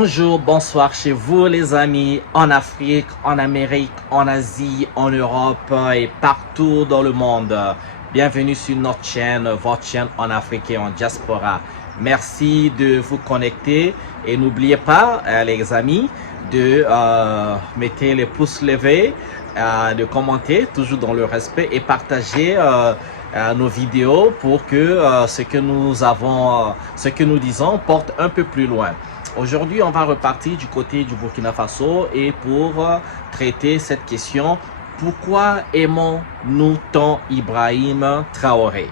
Bonjour, bonsoir chez vous les amis, en Afrique, en Amérique, en Asie, en Europe et partout dans le monde. Bienvenue sur notre chaîne, votre chaîne en Afrique et en diaspora. Merci de vous connecter et n'oubliez pas les amis de mettre les pouces levés, de commenter toujours dans le respect et partager nos vidéos pour que ce que nous disons porte un peu plus loin. Aujourd'hui, on va repartir du côté du Burkina Faso et pour traiter cette question, pourquoi aimons-nous tant Ibrahim Traoré?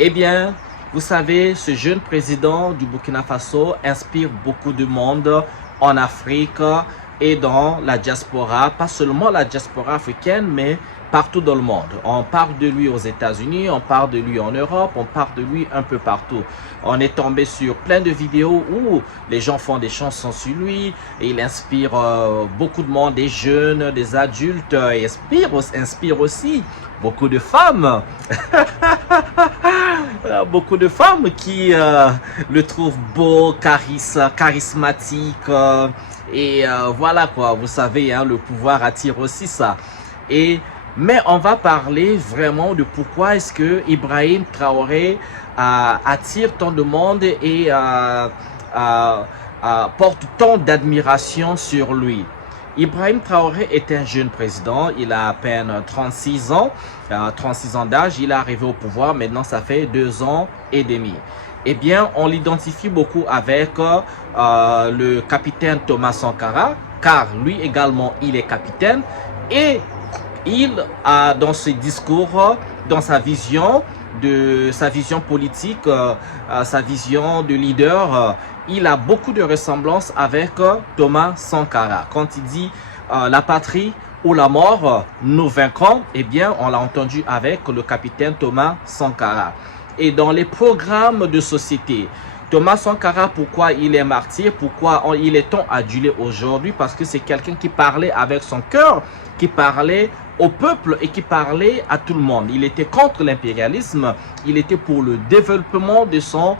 Eh bien, vous savez, ce jeune président du Burkina Faso inspire beaucoup de monde en Afrique et dans la diaspora, pas seulement la diaspora africaine, mais partout dans le monde. On parle de lui aux États-Unis, on parle de lui en Europe, on parle de lui un peu partout. On est tombé sur plein de vidéos où les gens font des chansons sur lui et il inspire beaucoup de monde, des jeunes, des adultes, et inspire aussi beaucoup de femmes. Beaucoup de femmes qui le trouvent beau, charismatique et voilà quoi, vous savez, hein, le pouvoir attire aussi ça. Mais on va parler vraiment de pourquoi est-ce que Ibrahim Traoré attire tant de monde et porte tant d'admiration sur lui. Ibrahim Traoré est un jeune président, il a à peine 36 ans d'âge, il est arrivé au pouvoir, maintenant ça fait 2 ans et demi. Eh bien, on l'identifie beaucoup avec le capitaine Thomas Sankara, car lui également, il est capitaine et il a dans ses discours, dans sa vision politique, sa vision de leader, il a beaucoup de ressemblances avec Thomas Sankara. Quand il dit la patrie ou la mort, nous vaincrons, eh bien on l'a entendu avec le capitaine Thomas Sankara. Et dans les programmes de société, Thomas Sankara, pourquoi il est martyr, pourquoi il est tant adulé aujourd'hui? Parce que c'est quelqu'un qui parlait avec son cœur, qui parlait au peuple et qui parlait à tout le monde. Il était contre l'impérialisme, il était pour le développement de son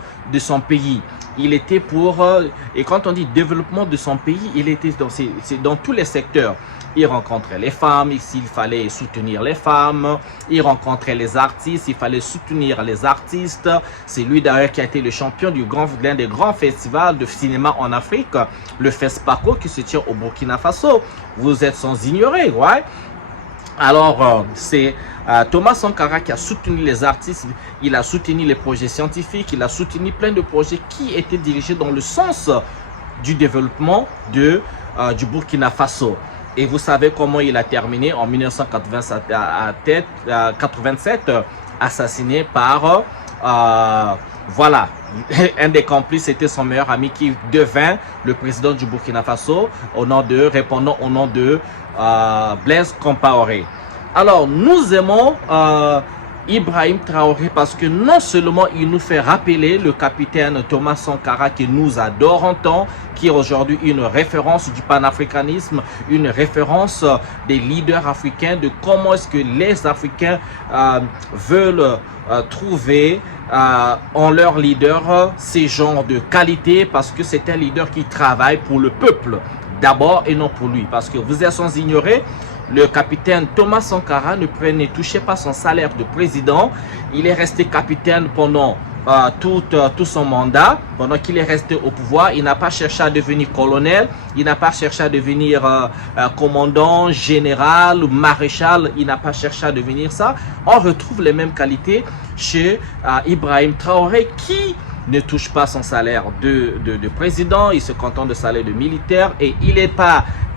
pays. Il était pour, et quand on dit développement de son pays, il était dans tous les secteurs. Il rencontrait les femmes, s'il fallait soutenir les femmes. Il rencontrait les artistes, il fallait soutenir les artistes. C'est lui d'ailleurs qui a été le champion d'un des grands festivals de cinéma en Afrique, le FESPACO, qui se tient au Burkina Faso. Vous êtes sans ignorer, ouais. Alors, c'est Thomas Sankara qui a soutenu les artistes, il a soutenu les projets scientifiques, il a soutenu plein de projets qui étaient dirigés dans le sens du développement du Burkina Faso. Et vous savez comment il a terminé en 1987, assassiné par, voilà, un des complices était son meilleur ami qui devint le président du Burkina Faso répondant au nom de Blaise Compaoré. Alors, nous aimons Ibrahim Traoré parce que non seulement il nous fait rappeler le capitaine Thomas Sankara que nous adorons tant, qui est aujourd'hui une référence du panafricanisme, une référence des leaders africains, de comment est-ce que les Africains veulent trouver en leur leader ces genres de qualité, parce que c'est un leader qui travaille pour le peuple d'abord et non pour lui. Parce que vous êtes sans ignorer, le capitaine Thomas Sankara ne touchait pas son salaire de président. Il est resté capitaine pendant tout son mandat, pendant qu'il est resté au pouvoir. Il n'a pas cherché à devenir colonel, il n'a pas cherché à devenir commandant, général ou maréchal, il n'a pas cherché à devenir ça. On retrouve les mêmes qualités chez Ibrahim Traoré, qui ne touche pas son salaire de président, il se contente de salaire de militaire et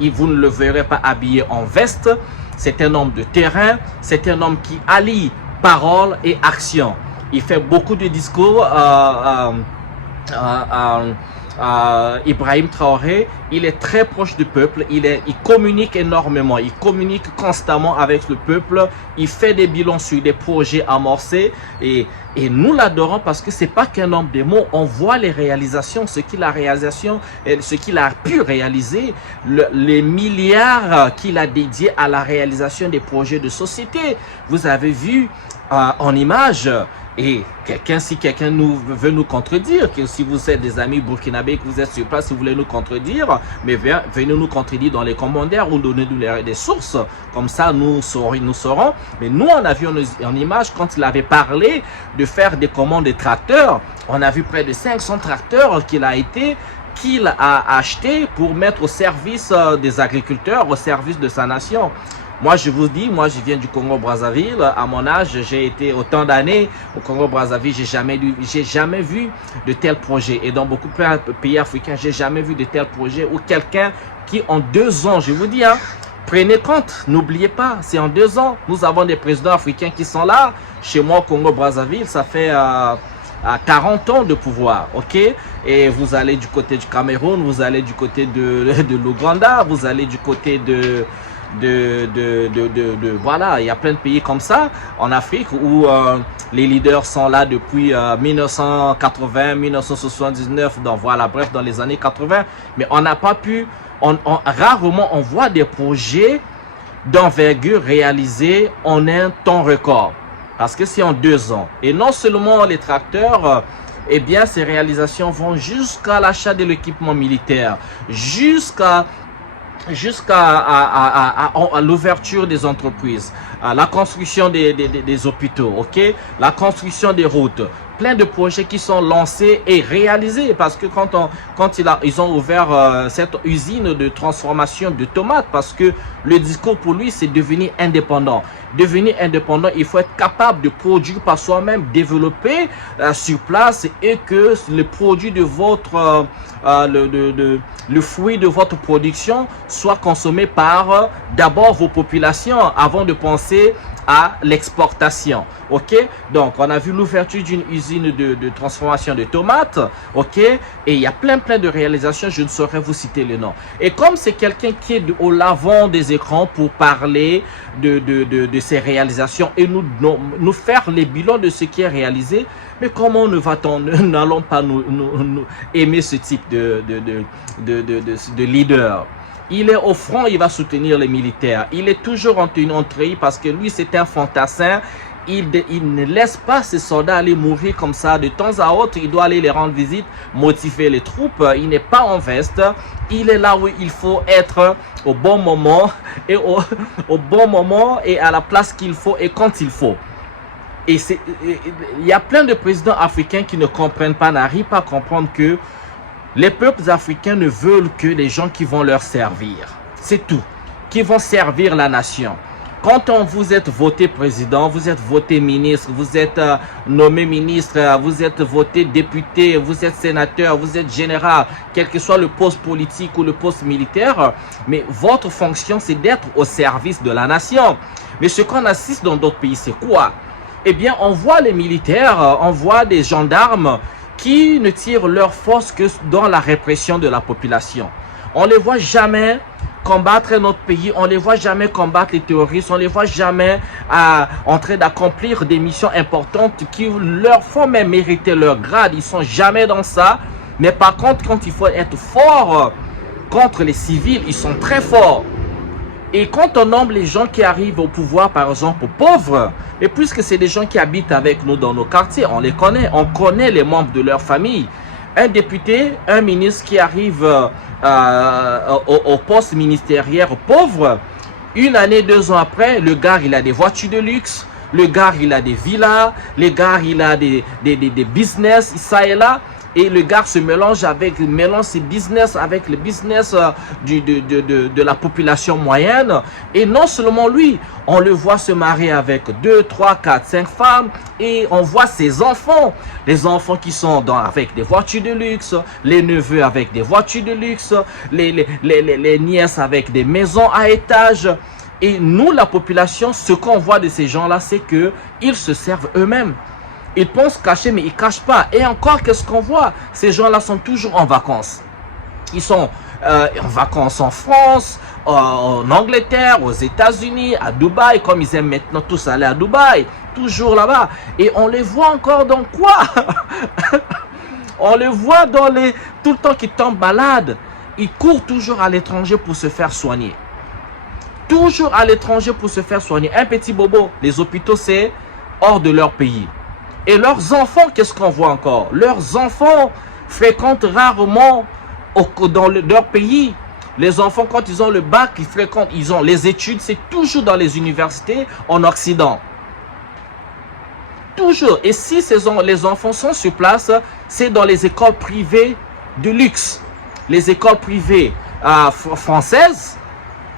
vous ne le verrez pas habillé en veste. C'est un homme de terrain, c'est un homme qui allie parole et action. Il fait beaucoup de discours. Ibrahim Traoré, il est très proche du peuple, il communique énormément, il communique constamment avec le peuple, il fait des bilans sur des projets amorcés et nous l'adorons parce que c'est pas qu'un homme des mots, on voit les réalisations, ce qu'il a pu réaliser, les milliards qu'il a dédiés à la réalisation des projets de société. Vous avez vu en image. Et si quelqu'un veut nous contredire, que si vous êtes des amis burkinabés, que vous êtes sur place, si vous voulez nous contredire, mais venez nous contredire dans les commentaires ou donnez-nous des sources. Comme ça, nous saurons. Mais nous, on a vu en image, quand il avait parlé de faire des commandes de tracteurs, on a vu près de 500 tracteurs qu'il a acheté pour mettre au service des agriculteurs, au service de sa nation. Moi, je vous dis, moi, je viens du Congo-Brazzaville. À mon âge, j'ai été autant d'années au Congo-Brazzaville. J'ai jamais vu de tels projets. Et dans beaucoup de pays africains, j'ai jamais vu de tels projets où quelqu'un qui, en 2 ans, je vous dis, hein, prenez compte, n'oubliez pas, c'est en 2 ans. Nous avons des présidents africains qui sont là. Chez moi, au Congo-Brazzaville, ça fait à 40 ans de pouvoir, ok? Et vous allez du côté du Cameroun, vous allez du côté de l'Ouganda, vous allez du côté voilà, il y a plein de pays comme ça en Afrique où les leaders sont là depuis 1980, 1979, donc voilà, bref, dans les années 80. Mais on n'a pas pu, rarement on voit des projets d'envergure réalisés en un temps record. Parce que c'est en 2 ans. Et non seulement les tracteurs, eh bien, ces réalisations vont jusqu'à l'achat de l'équipement militaire, jusqu'à l'ouverture des entreprises, à la construction des hôpitaux, ok, la construction des routes, plein de projets qui sont lancés et réalisés parce que ils ont ouvert cette usine de transformation de tomates, parce que le discours pour lui c'est devenir indépendant. Devenir indépendant, il faut être capable de produire par soi-même, développer sur place, et que le produit de votre le fruit de votre production soit consommé par d'abord vos populations avant de penser à l'exportation. Ok, donc on a vu l'ouverture d'une usine de transformation de tomates, ok, et il y a plein de réalisations, je ne saurais vous citer le nom. Et comme c'est quelqu'un qui est au l'avant des écrans pour parler de ces réalisations et nous faire les bilans de ce qui est réalisé, mais comment n'allons pas nous aimer ce type de leader? Il est au front, il va soutenir les militaires. Il est toujours en treillis parce que lui, c'est un fantassin. Il ne laisse pas ses soldats aller mourir comme ça. De temps à autre, il doit aller les rendre visite, motiver les troupes. Il n'est pas en veste. Il est là où il faut être au bon moment et au bon moment et à la place qu'il faut et quand il faut. Et il y a plein de présidents africains qui ne comprennent pas, n'arrivent pas à comprendre que les peuples africains ne veulent que les gens qui vont leur servir. C'est tout. Qui vont servir la nation. Quand vous êtes voté président, vous êtes voté ministre, vous êtes nommé ministre, vous êtes voté député, vous êtes sénateur, vous êtes général, quel que soit le poste politique ou le poste militaire, mais votre fonction c'est d'être au service de la nation. Mais ce qu'on assiste dans d'autres pays, c'est quoi? Eh bien, on voit les militaires, on voit des gendarmes qui ne tirent leur force que dans la répression de la population. On ne les voit jamais combattre notre pays, on ne les voit jamais combattre les terroristes, on ne les voit jamais en train d'accomplir des missions importantes qui leur font même mériter leur grade. Ils ne sont jamais dans ça. Mais par contre, quand il faut être fort contre les civils, ils sont très forts. Et quand on nomme les gens qui arrivent au pouvoir, par exemple, pauvres, et puisque c'est des gens qui habitent avec nous dans nos quartiers, on les connaît, on connaît les membres de leur famille. Un député, un ministre qui arrive au poste ministériel pauvre, 1 année, 2 ans après, le gars, il a des voitures de luxe, le gars, il a des villas, le gars, il a des business, ça et là. Et le gars se mélange ses business avec le business de la population moyenne. Et non seulement lui, on le voit se marier avec 2, 3, 4, 5 femmes. Et on voit ses enfants. Les enfants qui sont avec des voitures de luxe. Les neveux avec des voitures de luxe. Les nièces avec des maisons à étage. Et nous, la population, ce qu'on voit de ces gens-là, c'est qu'ils se servent eux-mêmes. Ils pensent cacher, mais ils ne cachent pas. Et encore, qu'est-ce qu'on voit? Ces gens-là sont toujours en vacances. Ils sont en vacances en France, en Angleterre, aux États-Unis, à Dubaï, comme ils aiment maintenant tous aller à Dubaï. Toujours là-bas. Et on les voit encore dans quoi? On les voit tout le temps qu'ils tombent malades. Ils courent toujours à l'étranger pour se faire soigner. Toujours à l'étranger pour se faire soigner. Un petit bobo. Les hôpitaux, c'est hors de leur pays. Et leurs enfants, qu'est-ce qu'on voit encore? Leurs enfants fréquentent rarement dans leur pays. Les enfants, quand ils ont le bac, ils ont les études, c'est toujours dans les universités en Occident. Toujours. Et si les enfants sont sur place, c'est dans les écoles privées de luxe. Les écoles privées françaises.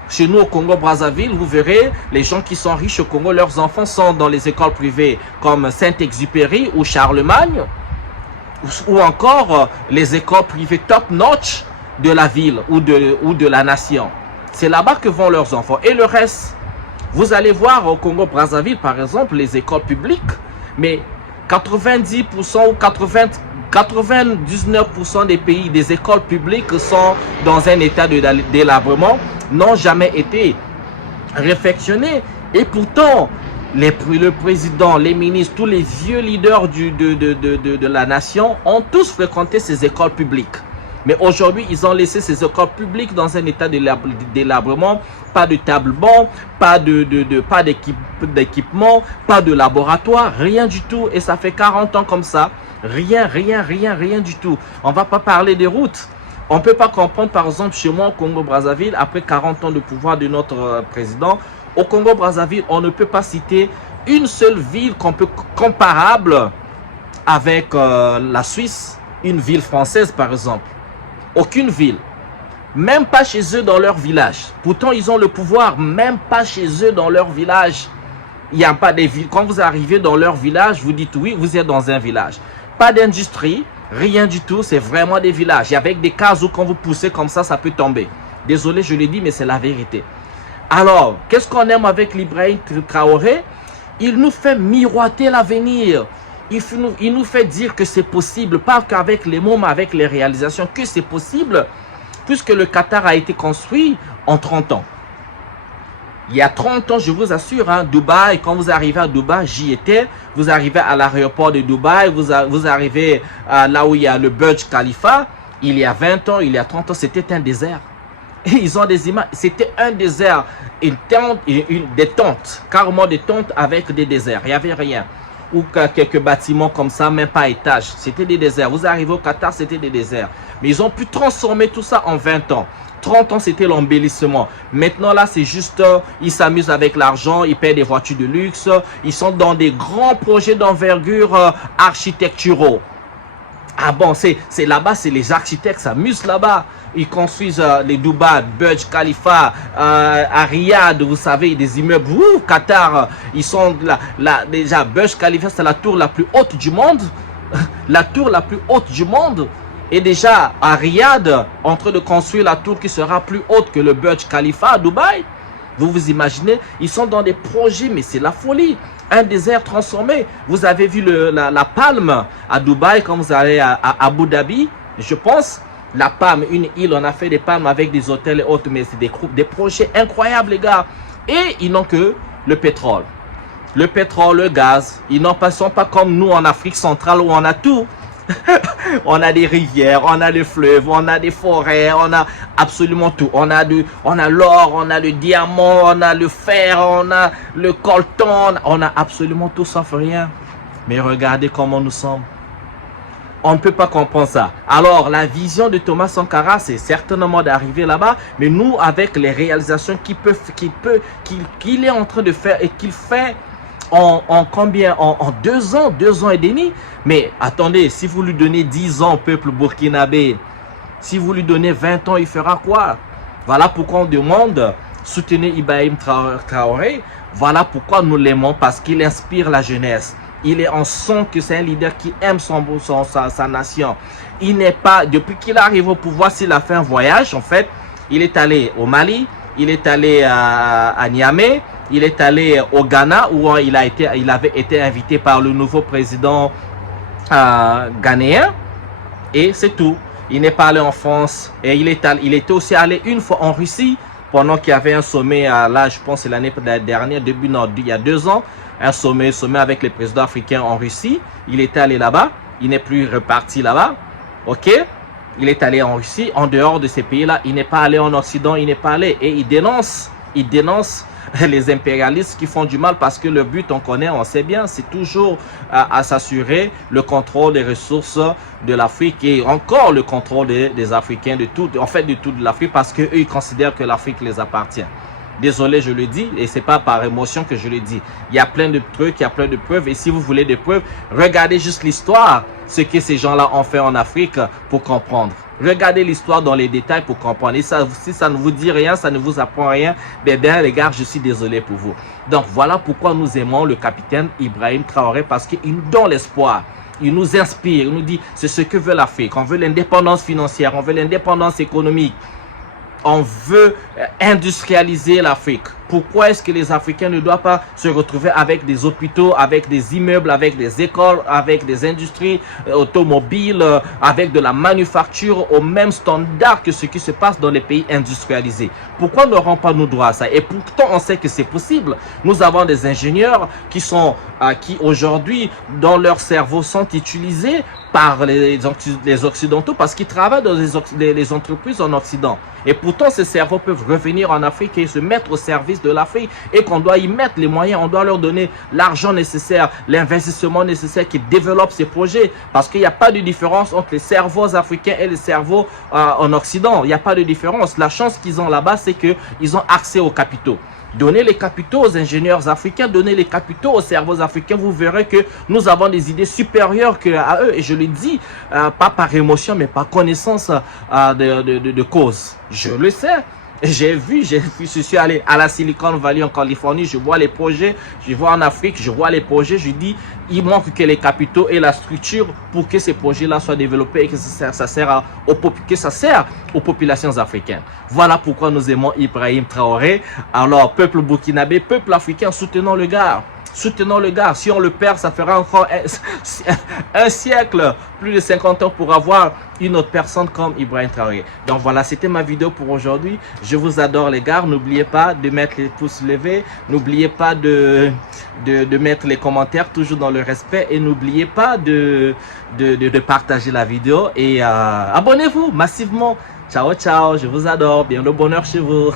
Chez nous au Congo-Brazzaville, vous verrez, les gens qui sont riches au Congo, leurs enfants sont dans les écoles privées comme Saint-Exupéry ou Charlemagne, ou encore les écoles privées top-notch de la ville ou de la nation. C'est là-bas que vont leurs enfants. Et le reste, vous allez voir au Congo-Brazzaville, par exemple, les écoles publiques, mais 90% ou 99% des pays, des écoles publiques sont dans un état de délabrement, n'ont jamais été réfectionnés. Et pourtant, le président, les ministres, tous les vieux leaders de la nation ont tous fréquenté ces écoles publiques. Mais aujourd'hui, ils ont laissé ces écoles publiques dans un état de délabrement. Pas de table-banc, pas d'équipement, pas de laboratoire, rien du tout. Et ça fait 40 ans comme ça. Rien du tout. On ne va pas parler des routes. On ne peut pas comprendre, par exemple, chez moi au Congo-Brazzaville, après 40 ans de pouvoir de notre président, au Congo-Brazzaville, on ne peut pas citer une seule ville comparable avec la Suisse, une ville française, par exemple. Aucune ville. Même pas chez eux dans leur village. Pourtant, ils ont le pouvoir. Même pas chez eux dans leur village. Il n'y a pas de villes. Quand vous arrivez dans leur village, vous dites oui, vous êtes dans un village. Pas d'industrie, rien du tout. C'est vraiment des villages. Et avec des cases où quand vous poussez comme ça, ça peut tomber. Désolé, je l'ai dit, mais c'est la vérité. Alors, qu'est-ce qu'on aime avec l'Ibrahim Traoré? Il nous fait miroiter l'avenir. Il nous fait dire que c'est possible, pas qu'avec les mots, mais avec les réalisations, que c'est possible, puisque le Qatar a été construit en 30 ans. Il y a 30 ans, je vous assure, hein, Dubaï, quand vous arrivez à Dubaï, j'y étais, vous arrivez à l'aéroport de Dubaï, vous arrivez là où il y a le Burj Khalifa, il y a 20 ans, il y a 30 ans, c'était un désert. Et ils ont des images, c'était un désert, des tentes, carrément des tentes avec des déserts, il n'y avait rien. Ou quelques bâtiments comme ça, même pas étages. C'était des déserts. Vous arrivez au Qatar, c'était des déserts. Mais ils ont pu transformer tout ça en 20 ans. 30 ans, c'était l'embellissement. Maintenant, là, c'est juste, ils s'amusent avec l'argent, ils paient des voitures de luxe. Ils sont dans des grands projets d'envergure architecturaux. Ah bon, c'est là-bas, c'est les architectes s'amusent là-bas. Ils construisent les Dubaï, Burj Khalifa, à Riyad, vous savez, des immeubles. Qatar, ils sont là, déjà, Burj Khalifa, c'est la tour la plus haute du monde. La tour la plus haute du monde. Et déjà, à Riyad, en train de construire la tour qui sera plus haute que le Burj Khalifa à Dubaï. Vous vous imaginez, ils sont dans des projets, mais c'est la folie. Un désert transformé. Vous avez vu la palme à Dubaï, quand vous allez à Abu Dhabi, je pense. La palme, une île, on a fait des palmes avec des hôtels et autres, mais c'est des projets incroyables, les gars. Et ils n'ont que le pétrole. Le pétrole, le gaz. Ils n'en passent pas comme nous en Afrique centrale où on a tout. On a des rivières, on a des fleuves, on a des forêts, on a absolument tout. On a l'or, on a le diamant, on a le fer, on a le coltan, on a absolument tout sauf rien. Mais regardez comment nous sommes. On ne peut pas comprendre ça. Alors, la vision de Thomas Sankara, c'est certainement d'arriver là-bas, mais nous, avec les réalisations qu'il est en train de faire et qu'il fait en combien? En 2 ans, 2 ans et demi. Mais attendez, si vous lui donnez 10 ans au peuple burkinabé, si vous lui donnez 20 ans, il fera quoi? Voilà pourquoi on demande, soutenez Ibrahim Traoré. Voilà pourquoi nous l'aimons, parce qu'il inspire la jeunesse. Il est en son que c'est un leader qui aime sa nation. Il n'est pas, depuis qu'il arrive au pouvoir, s'il a fait un voyage, en fait, il est allé au Mali, il est allé à Niamey, il est allé au Ghana où il avait été invité par le nouveau président ghanéen et c'est tout. Il n'est pas allé en France et il était aussi allé une fois en Russie pendant qu'il y avait un sommet là, je pense c'est l'année dernière, il y a 2 ans, un sommet avec les présidents africains en Russie. Il était allé là-bas, il n'est plus reparti là-bas, ok? Il est allé en Russie, en dehors de ces pays-là, il n'est pas allé en Occident, il n'est pas allé et il dénonce les impérialistes qui font du mal parce que le but, on connaît, on sait bien, c'est toujours à s'assurer le contrôle des ressources de l'Afrique et encore le contrôle des Africains, de toute l'Afrique parce qu'eux, ils considèrent que l'Afrique les appartient. Désolé, je le dis, et c'est pas par émotion que je le dis. Il y a plein de trucs, il y a plein de preuves, et si vous voulez des preuves, regardez juste l'histoire, ce que ces gens-là ont fait en Afrique pour comprendre. Regardez l'histoire dans les détails pour comprendre. Et ça, si ça ne vous dit rien, ça ne vous apprend rien, bien les gars, je suis désolé pour vous. Donc voilà pourquoi nous aimons le capitaine Ibrahim Traoré, parce qu'il nous donne l'espoir. Il nous inspire, il nous dit, c'est ce que veut l'Afrique. On veut l'indépendance financière, on veut l'indépendance économique. On veut industrialiser l'Afrique. Pourquoi est-ce que les Africains ne doivent pas se retrouver avec des hôpitaux, avec des immeubles, avec des écoles, avec des industries automobiles, avec de la manufacture au même standard que ce qui se passe dans les pays industrialisés? Pourquoi n'aurons pas nous droit à ça? Et pourtant, on sait que c'est possible. Nous avons des ingénieurs qui aujourd'hui, dans leur cerveau, sont utilisés par les Occidentaux parce qu'ils travaillent dans les entreprises en Occident. Et pourtant, ces cerveaux peuvent revenir en Afrique et se mettre au service de l'Afrique et qu'on doit y mettre les moyens, on doit leur donner l'argent nécessaire, l'investissement nécessaire qui développe ces projets. Parce qu'il n'y a pas de différence entre les cerveaux africains et les cerveaux en Occident. Il n'y a pas de différence. La chance qu'ils ont là-bas, c'est qu'ils ont accès aux capitaux. Donnez les capitaux aux ingénieurs africains, donnez les capitaux aux cerveaux africains, vous verrez que nous avons des idées supérieures à eux. Et je le dis, pas par émotion, mais par connaissance de cause. Je le sais. Je suis allé à la Silicon Valley en Californie, je vois les projets, je vois en Afrique, je vois les projets, je dis, il manque que les capitaux et la structure pour que ces projets-là soient développés et que ça sert aux populations africaines. Voilà pourquoi nous aimons Ibrahim Traoré. Alors, peuple burkinabé, peuple africain, soutenons le gars. Soutenons le gars. Si on le perd, ça fera encore un siècle, plus de 50 ans pour avoir une autre personne comme Ibrahim Traoré. Donc voilà, c'était ma vidéo pour aujourd'hui. Je vous adore les gars. N'oubliez pas de mettre les pouces levés. N'oubliez pas de mettre les commentaires, toujours dans le respect. Et n'oubliez pas de partager la vidéo. Et abonnez-vous massivement. Ciao, ciao. Je vous adore. Bien le bonheur chez vous.